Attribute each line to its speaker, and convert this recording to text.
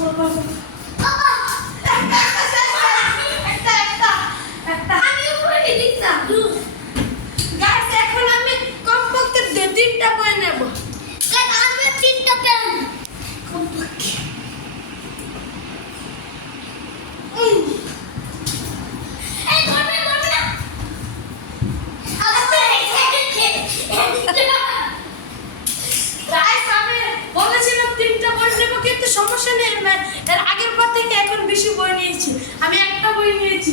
Speaker 1: 何? সমস্যা নেই এর আগের পর থেকে এখন বেশি বই নিয়েছি। আমি একটা বই নিয়েছি।